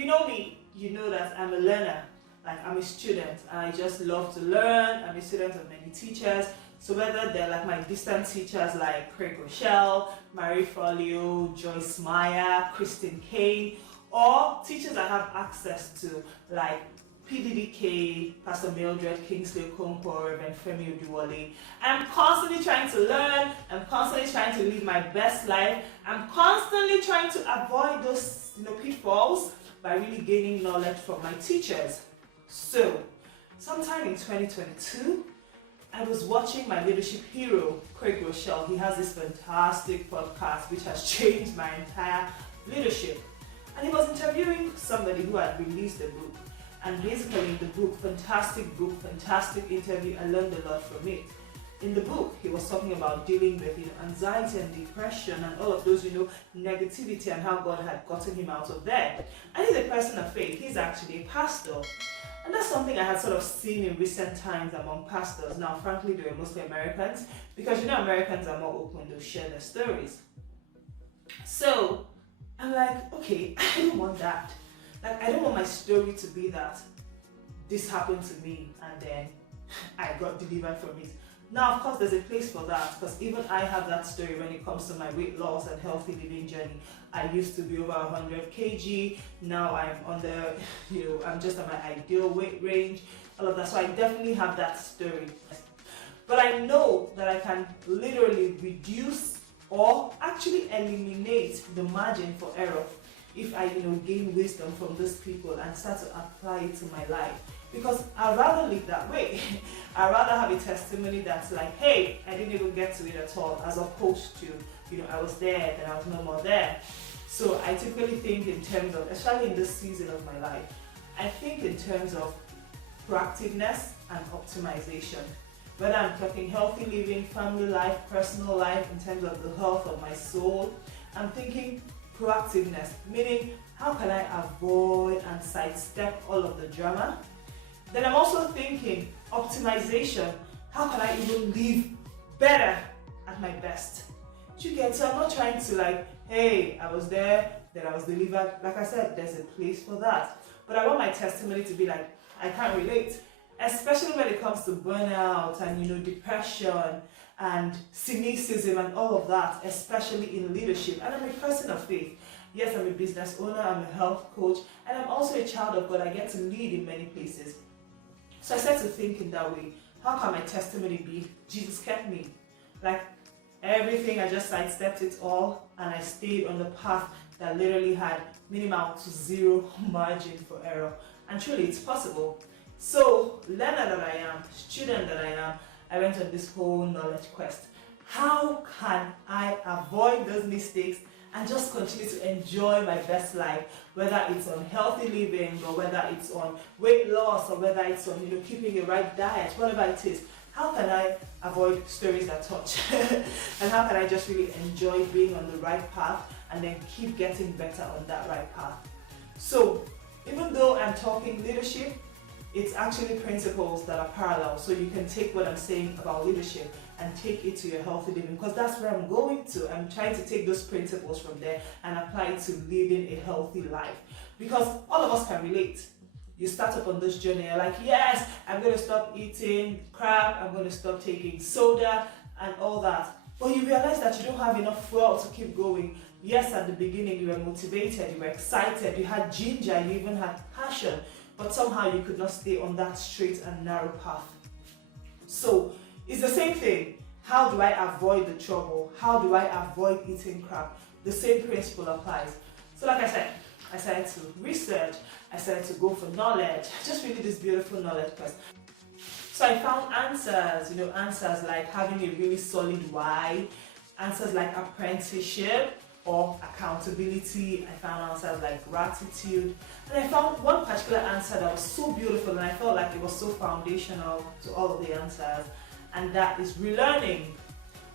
you know me, you know that I'm a learner. Like, I'm a student and I just love to learn. I'm a student of many teachers. So whether they're like my distant teachers like Craig Rochelle, Marie Folio, Joyce Meyer, Christine Kane, or teachers I have access to like PDDK, Pastor Mildred Kingsley Okonkwo, Reverend Femi Oduwole. I'm constantly trying to learn. I'm constantly trying to live my best life. I'm constantly trying to avoid those pitfalls by really gaining knowledge from my teachers. So, sometime in 2022, I was watching my leadership hero, Craig Rochelle. He has this fantastic podcast which has changed my entire leadership. And he was interviewing somebody who had released a book. And basically in the book, fantastic interview, I learned a lot from it. In the book, he was talking about dealing with anxiety and depression and all of those negativity and how God had gotten him out of there. And he's a person of faith. He's actually a pastor. And that's something I had sort of seen in recent times among pastors. Now, frankly, they were mostly Americans because Americans are more open to share their stories. So I'm like, okay, I don't want that. Like, I don't want my story to be that this happened to me and then I got delivered from it. Now, of course, there's a place for that because even I have that story when it comes to my weight loss and healthy living journey. I used to be over 100 kg. Now I'm on the, I'm just at my ideal weight range, all of that. So I definitely have that story. But I know that I can literally reduce or actually eliminate the margin for error if I, gain wisdom from those people and start to apply it to my life. Because I'd rather live that way. I'd rather have a testimony that's like, hey, I didn't even get to it at all, as opposed to, I was there, then I was no more there. So I typically think in terms of, especially in this season of my life, I think in terms of proactiveness and optimization. Whether I'm talking healthy living, family life, personal life, in terms of the health of my soul, I'm thinking proactiveness, meaning how can I avoid and sidestep all of the drama? Then I'm also thinking optimization, how can I even live better at my best? You get, so I'm not trying to like, hey, I was there, then I was delivered. Like I said, there's a place for that. But I want my testimony to be like, I can't relate, especially when it comes to burnout and depression and cynicism and all of that, especially in leadership. And I'm a person of faith. Yes, I'm a business owner, I'm a health coach, and I'm also a child of God. I get to lead in many places. So I started to think in that way, how can my testimony be, Jesus kept me? Like everything, I just sidestepped it all and I stayed on the path that literally had minimal to zero margin for error. And truly it's possible. So learner that I am, student that I am, I went on this whole knowledge quest. How can I avoid those mistakes and just continue to enjoy my best life, whether it's on healthy living or whether it's on weight loss or whether it's on keeping a right diet, whatever it is. How can I avoid stories that touch? And how can I just really enjoy being on the right path and then keep getting better on that right path? So even though I'm talking leadership, it's actually principles that are parallel. So you can take what I'm saying about leadership and take it to your healthy living, because that's where I'm going to. I'm trying to take those principles from there and apply it to living a healthy life. Because all of us can relate. You start up on this journey, you're like, yes, I'm going to stop eating crap, I'm going to stop taking soda and all that. But you realize that you don't have enough fuel to keep going. Yes, at the beginning you were motivated, you were excited, you had ginger, you even had passion. But somehow you could not stay on that straight and narrow path. So it's the same thing. How do I avoid the trouble? How do I avoid eating crap? The same principle applies. So like I said, I started to research, I started to go for knowledge, just really this beautiful knowledge quest. So I found answers, answers like having a really solid why, answers like apprenticeship, or accountability. I found answers like gratitude, and I found one particular answer that was so beautiful and I felt like it was so foundational to all of the answers, and that is relearning.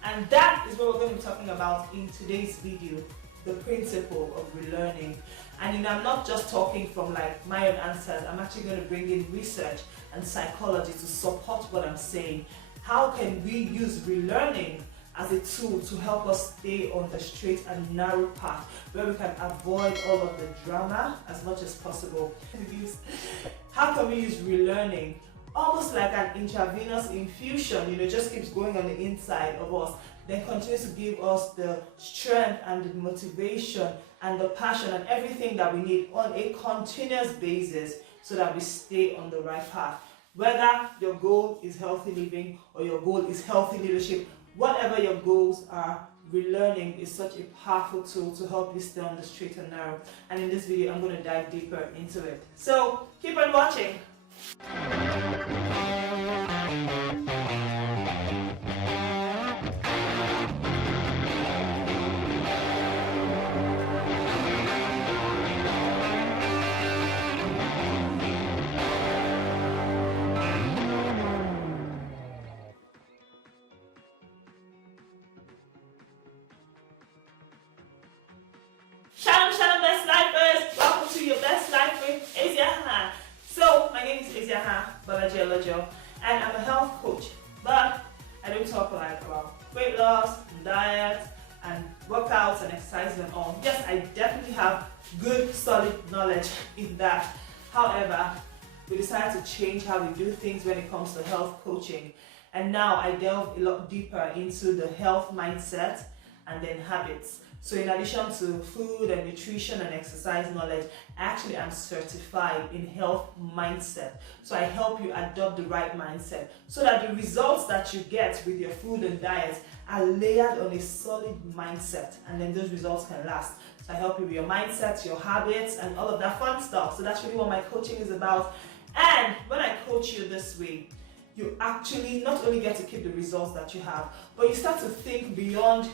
And that is what we're going to be talking about in today's video, the principle of relearning. And I'm not just talking from like my own answers, I'm actually going to bring in research and psychology to support what I'm saying. How can we use relearning as a tool to help us stay on the straight and narrow path where we can avoid all of the drama as much as possible. How can we use relearning? Almost like an intravenous infusion, just keeps going on the inside of us, then continues to give us the strength and the motivation and the passion and everything that we need on a continuous basis so that we stay on the right path. Whether your goal is healthy living or your goal is healthy leadership, whatever your goals are, relearning is such a powerful tool to help you stay on the straight and narrow. And in this video, I'm going to dive deeper into it. So keep on watching. Shalom, best lifers! Welcome to your best life with Eziaha. So, my name is Eziaha Balaji, and I'm a health coach. But I don't talk about weight loss, and diet, and workouts and exercises and all. Yes, I definitely have good, solid knowledge in that. However, we decided to change how we do things when it comes to health coaching. And now I delve a lot deeper into the health mindset and then habits. So in addition to food and nutrition and exercise knowledge, actually I'm certified in health mindset. So I help you adopt the right mindset so that the results that you get with your food and diet are layered on a solid mindset, and then those results can last. So I help you with your mindset, your habits, and all of that fun stuff. So that's really what my coaching is about. And when I coach you this way, you actually not only get to keep the results that you have, but you start to think beyond,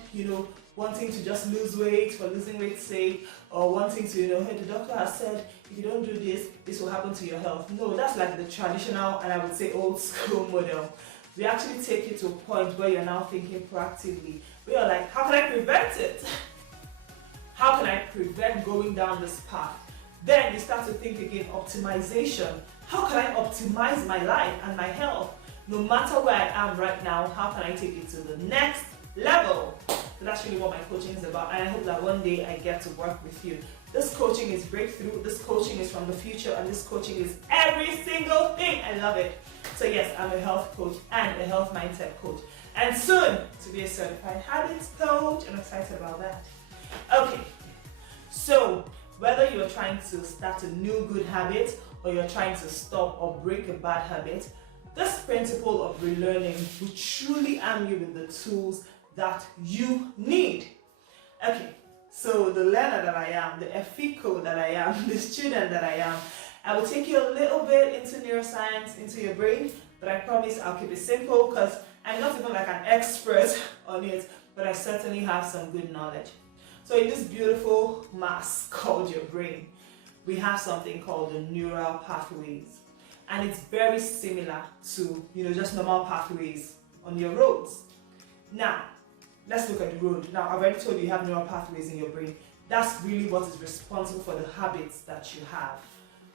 wanting to just lose weight for losing weight's sake, or wanting to, hey, the doctor has said, if you don't do this, this will happen to your health. No, that's like the traditional and I would say old school model. We actually take you to a point where you're now thinking proactively. We are like, how can I prevent it? How can I prevent going down this path? Then you start to think again, optimization. How can I optimize my life and my health? No matter where I am right now, how can I take it to the next level? So that's really what my coaching is about, and I hope that one day I get to work with you. This coaching is breakthrough, this coaching is from the future, and this coaching is every single thing. I love it. So yes, I'm a health coach and a health mindset coach, and soon to be a certified habits coach. I'm excited about that. Okay, so whether you're trying to start a new good habit or you're trying to stop or break a bad habit, this principle of relearning will truly arm you with the tools that you need. Okay, so the learner that I am, the FICO that I am, the student that I will take you a little bit into neuroscience, into your brain, but I promise I'll keep it simple because I'm not even like an expert on it, but I certainly have some good knowledge. So in this beautiful mass called your brain, we have something called the neural pathways. And it's very similar to, just normal pathways on your roads. Now, let's look at the road. Now, I've already told you have neural pathways in your brain. That's really what is responsible for the habits that you have.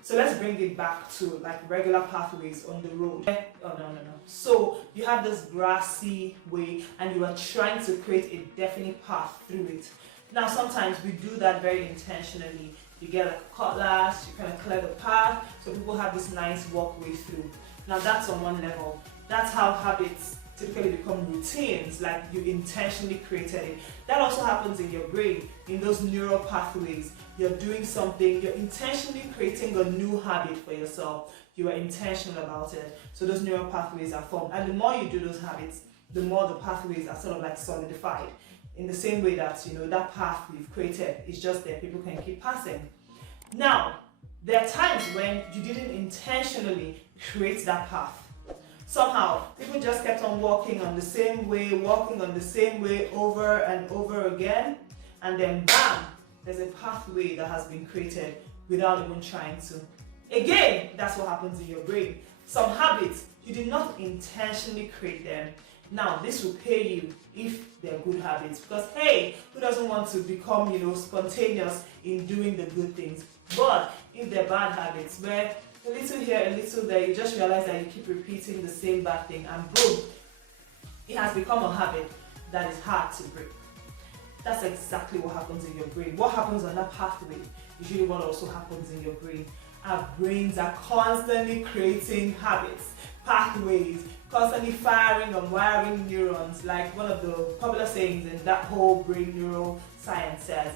So let's bring it back to like regular pathways on the road. Oh, no. So you have this grassy way and you are trying to create a definite path through it. Now, sometimes we do that very intentionally. You get like a cutlass, you kind of clear the path, so people have this nice walkway through. Now that's on one level. That's how habits typically become routines, like you intentionally created it. That also happens in your brain, in those neural pathways. You're doing something, you're intentionally creating a new habit for yourself. You are intentional about it. So those neural pathways are formed. And the more you do those habits, the more the pathways are sort of like solidified. In the same way that, that path we've created is just there, people can keep passing. Now, there are times when you didn't intentionally create that path. Somehow, people just kept on walking on the same way over and over again, and then bam, there's a pathway that has been created without even trying to. Again, that's what happens in your brain. Some habits, you did not intentionally create them. Now, this will pay you if they're good habits, because hey, who doesn't want to become, spontaneous in doing the good things? But if they're bad habits, where a little here, a little there, you just realize that you keep repeating the same bad thing, and boom, it has become a habit. that is hard to break. That's exactly what happens in your brain. What happens on that pathway is usually what also happens in your brain. Our brains are constantly creating habits, pathways, constantly firing and wiring neurons. Like one of the popular sayings in that whole brain neuroscience says,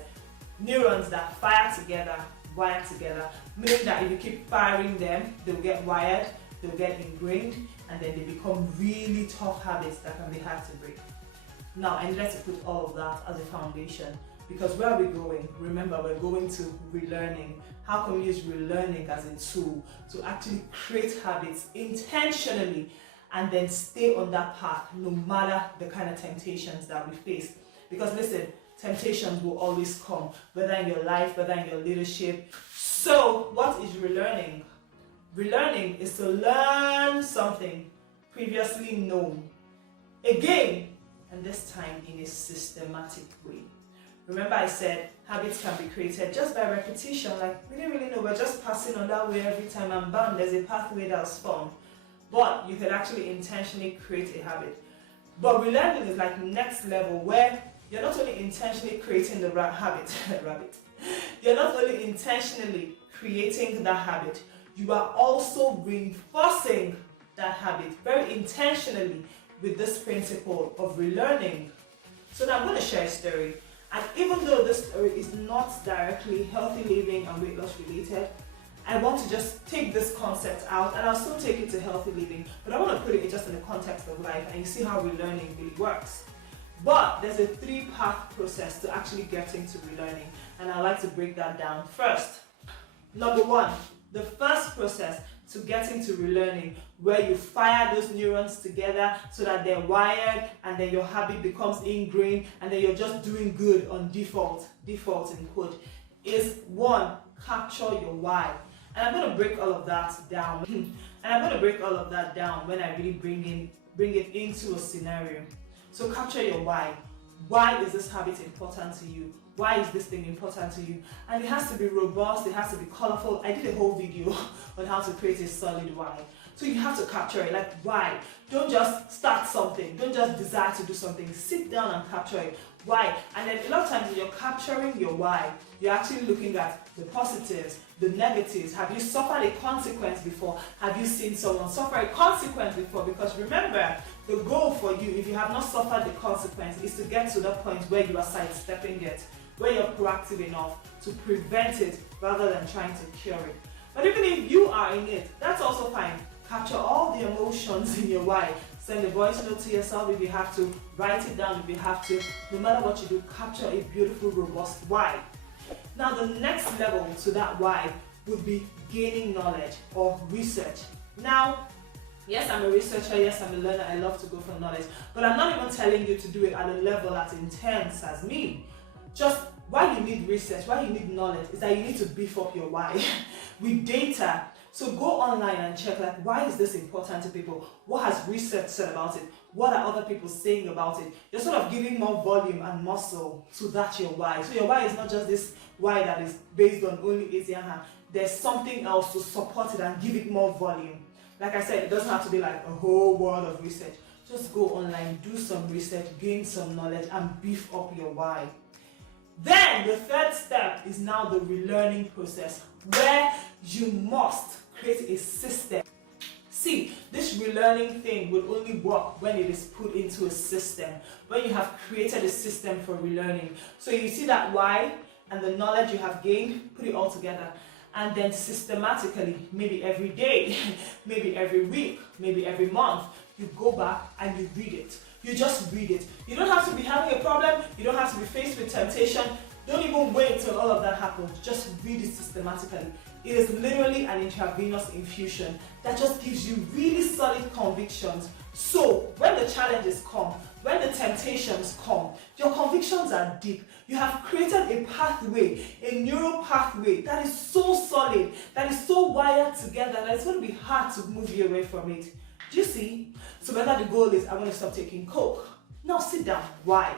neurons that fire together, wire together, meaning that if you keep firing them, they'll get wired, they'll get ingrained, and then they become really tough habits that can be hard to break. Now, I needed to put all of that as a foundation, because where are we going? Remember, we're going to relearning. How can we use relearning as a tool to actually create habits intentionally and then stay on that path no matter the kind of temptations that we face? Because listen, temptations will always come, whether in your life, whether in your leadership. So, what is relearning? Relearning is to learn something previously known again, and this time in a systematic way. Remember I said habits can be created just by repetition. Like, we didn't really know, we're just passing on that way every time, and bam, there's a pathway that's formed. But you could actually intentionally create a habit. But relearning is like next level, where you're not only intentionally creating the habit, you're not only intentionally creating that habit, you are also reinforcing that habit very intentionally with this principle of relearning. So now I'm going to share a story. And even though this story is not directly healthy living and weight loss related, I want to just take this concept out, and I'll still take it to healthy living, but I want to put it just in the context of life, and you see how relearning really works. But there's a 3-path process to actually getting to relearning, and I like to break that down first. Number 1, the first process to getting to relearning, where you fire those neurons together so that they're wired, and then your habit becomes ingrained, and then you're just doing good on default in quote, is 1, capture your why. And I'm going to break all of that down. When I really bring it into a scenario. So capture your why. Why is this habit important to you? Why is this thing important to you? And it has to be robust, it has to be colorful. I did a whole video on how to create a solid why. So you have to capture it, like why? Don't just start something, don't just desire to do something, sit down and capture it. Why? And then a lot of times when you're capturing your why, you're actually looking at the positives, the negatives. Have you suffered a consequence before? Have you seen someone suffer a consequence before? Because remember, the goal for you, if you have not suffered the consequence, is to get to the point where you are sidestepping it, where you're proactive enough to prevent it rather than trying to cure it. But even if you are in it, that's also fine. Capture all the emotions in your why. Send a voice note to yourself if you have to, write it down if you have to. No matter what you do, capture a beautiful, robust why. Now the next level to that why would be gaining knowledge or research. Now, yes, I'm a researcher, yes, I'm a learner, I love to go for knowledge, but I'm not even telling you to do it at a level as intense as me. Just why you need research, why you need knowledge is that you need to beef up your why with data. So go online and check, like, why is this important to people? What has research said about it? What are other people saying about it? You're sort of giving more volume and muscle to that your why. So your why is not just this why that is based on only Asiaha. There's something else to support it and give it more volume. Like I said, it doesn't have to be like a whole world of research. Just go online, do some research, gain some knowledge, and beef up your why. Then the third step is now the relearning process, where you must create a system. See, this relearning thing will only work when it is put into a system, when you have created a system for relearning. So you see that why and the knowledge you have gained, put it all together, and then systematically, maybe every day, maybe every week, maybe every month, you go back and you read it. You just read it. You don't have to be having a problem. You don't have to be faced with temptation. Don't even wait till all of that happens. Just read it systematically. It is literally an intravenous infusion that just gives you really solid convictions. So when the challenges come, when the temptations come, your convictions are deep. You have created a pathway, a neural pathway that is so solid, that is so wired together that it's going to be hard to move you away from it. Do you see? So whether the goal is, I want to stop taking Coke. Now sit down. Why?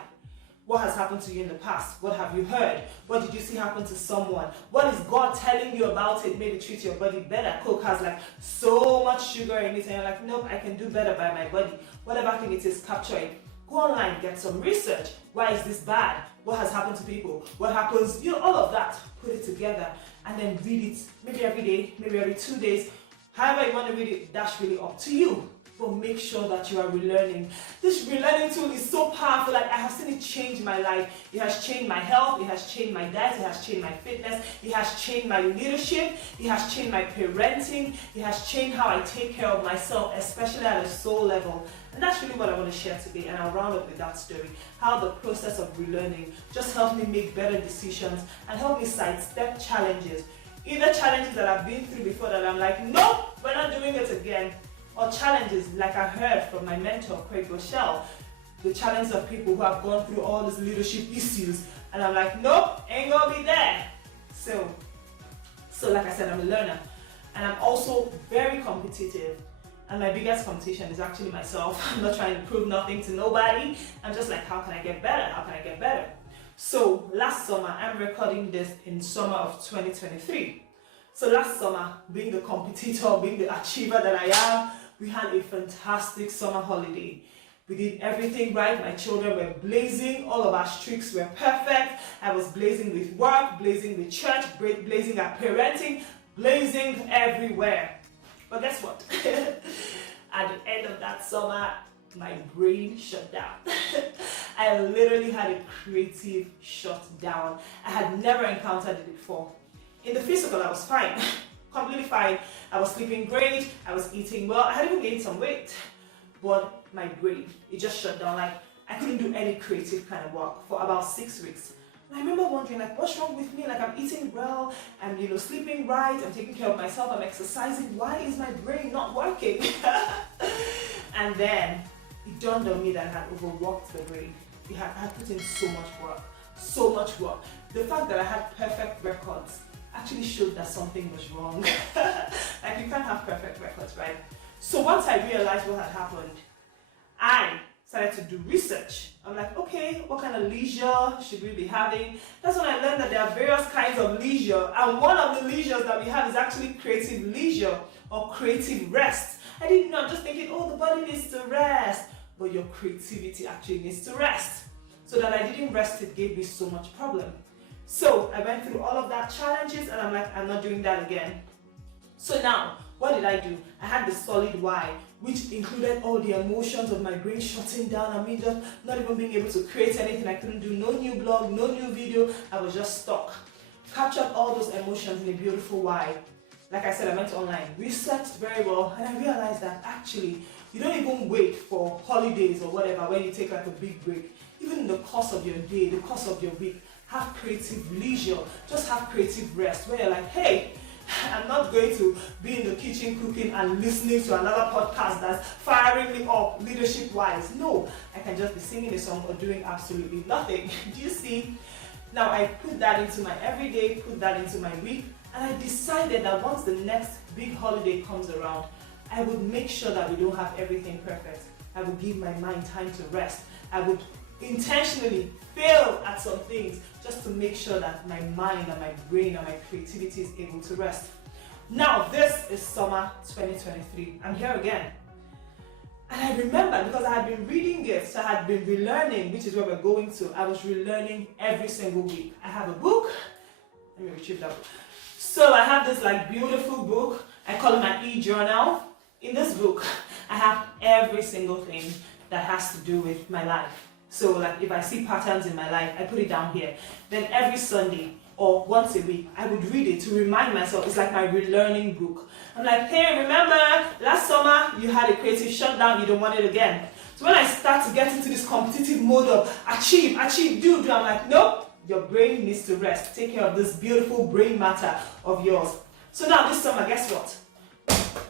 What has happened to you in the past? What have you heard? What did you see happen to someone? What is God telling you about it? Maybe treat your body better. Coke has like so much sugar in it, and you're like, nope, I can do better by my body. Whatever thing it is, capture it. Go online, get some research. Why is this bad? What has happened to people? What happens? All of that. Put it together and then read it. Maybe every day, maybe every 2 days. However you want to read it, that's really up to you. But make sure that you are relearning. This relearning tool is so powerful. Like, I have seen it change my life. It has changed my health. It has changed my diet. It has changed my fitness. It has changed my leadership. It has changed my parenting. It has changed how I take care of myself, especially at a soul level. And that's really what I want to share today. And I'll round up with that story. How the process of relearning just helps me make better decisions and help me sidestep challenges. Either challenges that I've been through before that I'm like, nope, we're not doing it again. Or challenges like I heard from my mentor, Craig Rochelle, the challenge of people who have gone through all these leadership issues, and I'm like, nope, ain't gonna be there. So like I said, I'm a learner, and I'm also very competitive, and my biggest competition is actually myself. I'm not trying to prove nothing to nobody. I'm just like, how can I get better? How can I get better? So last summer, I'm recording this in summer of 2023. So last summer, being the competitor, being the achiever that I am, we had a fantastic summer holiday. We did everything right. My children were blazing. All of our streaks were perfect. I was blazing with work, blazing with church, blazing at parenting, blazing everywhere. But guess what? At the end of that summer, my brain shut down. I literally had a creative shutdown. I had never encountered it before. In the physical, I was fine. Completely fine. I was sleeping great. I was eating well. I had even gained some weight. But my brain, it just shut down. Like, I couldn't do any creative kind of work for about 6 weeks. And I remember wondering, like, what's wrong with me? Like, I'm eating well. I'm, sleeping right. I'm taking care of myself. I'm exercising. Why is my brain not working? And then it dawned on me that I had overworked the brain. I had put in so much work. So much work. The fact that I had perfect records actually showed that something was wrong. Like, you can't have perfect records, right? So once I realized what had happened, I started to do research. I'm like, okay, what kind of leisure should we be having? That's when I learned that there are various kinds of leisure, and one of the leisures that we have is actually creative leisure or creative rest. I didn't know. I'm just thinking, oh, the body needs to rest, but your creativity actually needs to rest. So that I didn't rest, it gave me so much problem. So I went through all of that challenges, and I'm like, I'm not doing that again. So now, what did I do? I had the solid why, which included all the emotions of my brain shutting down. I mean, just not even being able to create anything. I couldn't do no new blog, no new video. I was just stuck. Captured all those emotions in a beautiful why. Like I said, I went online, researched very well, and I realized that actually, you don't even wait for holidays or whatever when you take like a big break. Even in the course of your day, the course of your week, have creative leisure. Just have creative rest where you're like, hey, I'm not going to be in the kitchen cooking and listening to another podcast that's firing me up leadership-wise. No, I can just be singing a song or doing absolutely nothing. Do you see? Now I put that into my everyday, put that into my week, and I decided that once the next big holiday comes around, I would make sure that we don't have everything perfect. I would give my mind time to rest. I would intentionally fail at some things just to make sure that my mind and my brain and my creativity is able to rest. Now this is summer 2023. I'm here again. And I remember, because I had been reading gifts, I had been relearning, which is where we're going to. I was relearning every single week. I have a book. Let me retrieve that book. So I have this like beautiful book. I call it my e-journal. In this book, I have every single thing that has to do with my life. So like if I see patterns in my life, I put it down here. Then every Sunday or once a week, I would read it to remind myself. It's like my relearning book. I'm like, hey, remember last summer you had a creative shutdown, you don't want it again. So when I start to get into this competitive mode of achieve, do, I'm like, nope, your brain needs to rest. Take care of this beautiful brain matter of yours. So now this summer, guess what?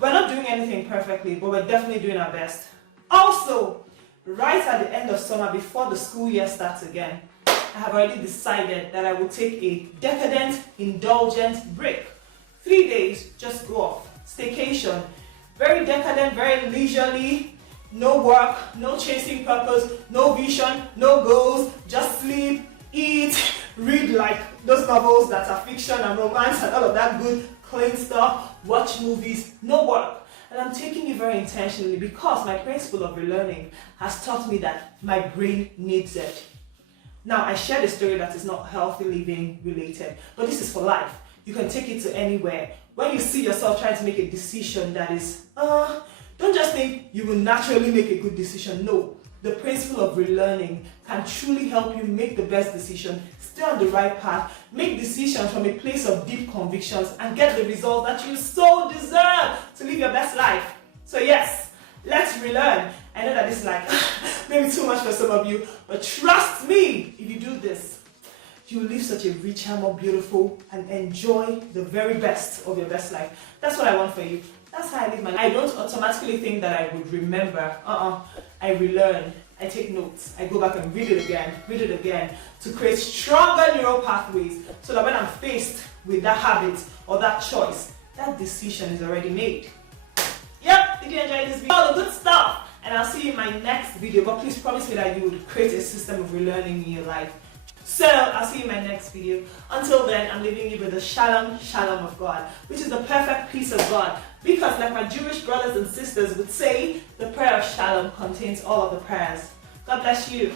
We're not doing anything perfectly, but we're definitely doing our best. Also, right at the end of summer, before the school year starts again, I have already decided that I will take a decadent, indulgent break. 3 days, just go off. Staycation. Very decadent, very leisurely. No work, no chasing purpose, no vision, no goals. Just sleep, eat, read like those novels that are fiction and romance and all of that good, clean stuff. Watch movies, no work. And I'm taking it very intentionally because my principle of relearning has taught me that my brain needs it. Now, I shared a story that is not healthy living related, but this is for life. You can take it to anywhere. When you see yourself trying to make a decision that is, don't just think you will naturally make a good decision. No. The principle of relearning can truly help you make the best decision, stay on the right path, make decisions from a place of deep convictions, and get the result that you so deserve to live your best life. So yes, let's relearn. I know that this is like maybe too much for some of you, but trust me, if you do this, you will live such a richer, more beautiful, and enjoy the very best of your best life. That's what I want for you. That's how I live my life. I don't automatically think that I would remember. I relearn. I take notes. I go back and read it again to create stronger neural pathways so that when I'm faced with that habit or that choice, that decision is already made. Yep, did you enjoy this video? All the good stuff. And I'll see you in my next video. But please promise me that you would create a system of relearning in your life. So, I'll see you in my next video. Until then, I'm leaving you with the Shalom, Shalom of God, which is the perfect peace of God. Because like my Jewish brothers and sisters would say, the prayer of Shalom contains all of the prayers. God bless you.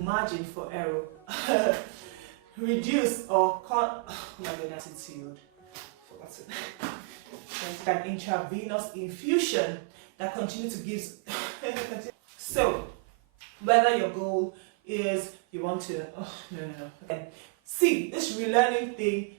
Margin for error. Reduce or cut. Oh my goodness, it's sealed. Forgot it. An intravenous infusion that continues to give. So, whether your goal is you want to, no. Okay. See, this relearning thing.